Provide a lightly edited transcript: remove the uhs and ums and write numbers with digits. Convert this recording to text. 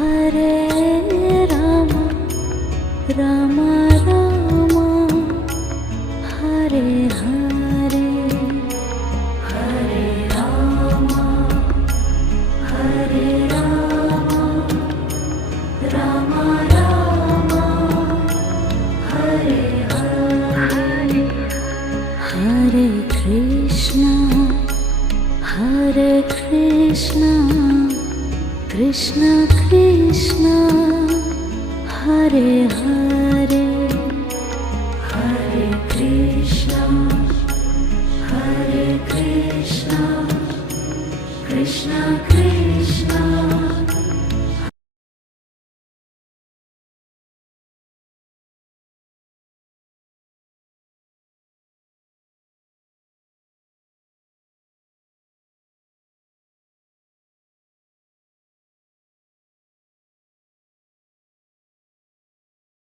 హరే రామ రామ రామ హరే హరే హరే రామ హరే రామ రామ రామ హరే హరే హరే కృష్ణ కృష్ణ కృష్ణ హరే హరే హరే కృష్ణ కృష్ణ కృష్ణ